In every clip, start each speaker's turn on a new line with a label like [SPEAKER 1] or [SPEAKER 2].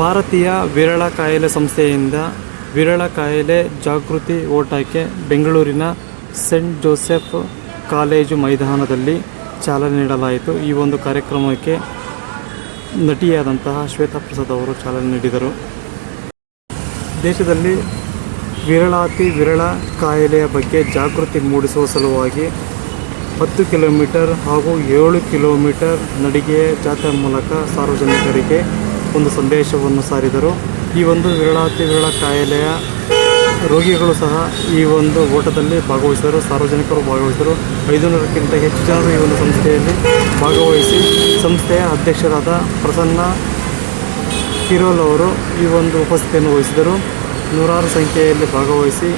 [SPEAKER 1] ಭಾರತೀಯ ವಿರಳ ಕಾಯಿಲೆ ಸಂಸ್ಥೆಯಿಂದ ವಿರಳ ಕಾಯಿಲೆ ಜಾಗೃತಿ ಓಟಕ್ಕೆ ಬೆಂಗಳೂರಿನ ಸೆಂಟ್ ಜೋಸೆಫ್ ಕಾಲೇಜು ಮೈದಾನದಲ್ಲಿ ಚಾಲನೆ ನೀಡಲಾಯಿತು. ಈ ಒಂದು ಕಾರ್ಯಕ್ರಮಕ್ಕೆ ನಟಿಯಾದಂತಹ ಶ್ವೇತಾ ಪ್ರಸಾದ್ ಅವರು ಚಾಲನೆ ನೀಡಿದರು. ದೇಶದಲ್ಲಿ ವಿರಳಾತಿ ವಿರಳ ಕಾಯಿಲೆಯ ಬಗ್ಗೆ ಜಾಗೃತಿ ಮೂಡಿಸುವ ಸಲುವಾಗಿ ಹತ್ತು ಕಿಲೋಮೀಟರ್ ಹಾಗೂ ಏಳು ಕಿಲೋಮೀಟರ್ ನಡಿಗೆಯ ಜಾಥಾ ಮೂಲಕ ಸಾರ್ವಜನಿಕರಿಗೆ ಒಂದು ಸಂದೇಶವನ್ನು ಸಾರಿದರು. ಈ ಒಂದು ವಿರಳಾತಿ ವಿರಳ ಕಾಯಿಲೆಯ ರೋಗಿಗಳು ಸಹ ಈ ಒಂದು ಓಟದಲ್ಲಿ ಭಾಗವಹಿಸಿದರು. ಸಾರ್ವಜನಿಕರು ಭಾಗವಹಿಸಿದರು. ಐದುನೂರಕ್ಕಿಂತ ಹೆಚ್ಚು ಜನರು ಈ ಒಂದು ಸಂಸ್ಥೆಯಲ್ಲಿ ಭಾಗವಹಿಸಿ ಸಂಸ್ಥೆಯ ಅಧ್ಯಕ್ಷರಾದ ಪ್ರಸನ್ನ ಕಿರೋಲ್ ಅವರು ಈ ಒಂದು ಉಪಸ್ಥಿತಿಯನ್ನು ವಹಿಸಿದರು. ನೂರಾರು ಸಂಖ್ಯೆಯಲ್ಲಿ ಭಾಗವಹಿಸಿ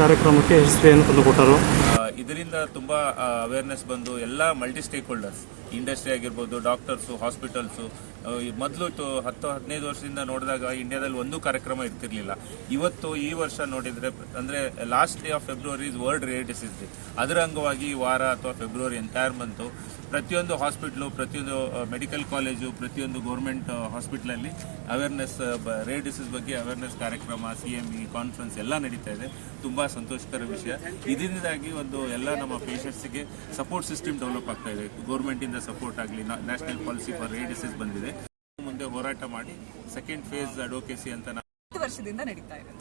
[SPEAKER 1] ಕಾರ್ಯಕ್ರಮಕ್ಕೆ ಯಶಸ್ವಿಯನ್ನು ತಂದುಕೊಟ್ಟರು.
[SPEAKER 2] ಇದರಿಂದ ತುಂಬ ಅವೇರ್ನೆಸ್ ಬಂದು ಎಲ್ಲ ಮಲ್ಟಿ ಸ್ಟೇಕ್ ಹೋಲ್ಡರ್ಸ್ ಇಂಡಸ್ಟ್ರಿ ಆಗಿರ್ಬೋದು ಡಾಕ್ಟರ್ಸು ಹಾಸ್ಪಿಟಲ್ಸು ಮೊದಲು ಹತ್ತು, ಹದಿನೈದು ವರ್ಷದಿಂದ ನೋಡಿದಾಗ ಇಂಡಿಯಾದಲ್ಲಿ ಒಂದು ಕಾರ್ಯಕ್ರಮ ಇರ್ತಿರ್ಲಿಲ್ಲ. ಇವತ್ತು ಈ ವರ್ಷ ನೋಡಿದರೆ, ಅಂದರೆ last day of February is world rare disease day ಅದರ ಅಂಗವಾಗಿ ಈ ವಾರ ಅಥವಾ ಫೆಬ್ರವರಿ ಎಂಟೈರ್ ಮಂತು ಪ್ರತಿಯೊಂದು ಹಾಸ್ಪಿಟ್ಲು ಪ್ರತಿಯೊಂದು ಮೆಡಿಕಲ್ ಕಾಲೇಜು ಪ್ರತಿಯೊಂದು ಗೌರ್ಮೆಂಟ್ ಹಾಸ್ಪಿಟ್ಲಲ್ಲಿ ಅವೇರ್ನೆಸ್ ರೇರ್ ಡಿಸೀಸ್ ಬಗ್ಗೆ ಅವೇರ್ನೆಸ್ ಕಾರ್ಯಕ್ರಮ ಸಿ ಎಂ ಇ ಕಾನ್ಫರೆನ್ಸ್ ಎಲ್ಲ ನಡೀತಾ ಇದೆ. ತುಂಬ ಸಂತೋಷಕರ ವಿಷಯ. ಇದರಿಂದಾಗಿ ಒಂದು ಎಲ್ಲ ನಮ್ಮ ಪೇಷಂಟ್ಸ್ಗೆ ಸಪೋರ್ಟ್ ಸಿಸ್ಟಮ್ ಡೆವಲಪ್ ಆಗ್ತಾ ಇದೆ. ಗೌರ್ಮೆಂಟಿಂದ ಸಪೋರ್ಟ್ ಆಗಲಿ national policy for rare disease ಬಂದಿದೆ. ಮುಂದೆ ಹೋರಾಟ ಮಾಡಿ ಸೆಕೆಂಡ್ ಫೇಸ್ ಅಡ್ವೊಕೇಸಿ ಅಂತ ನಾವು
[SPEAKER 3] ವರ್ಷದಿಂದ ನಡೀತಾ ಇದೆ.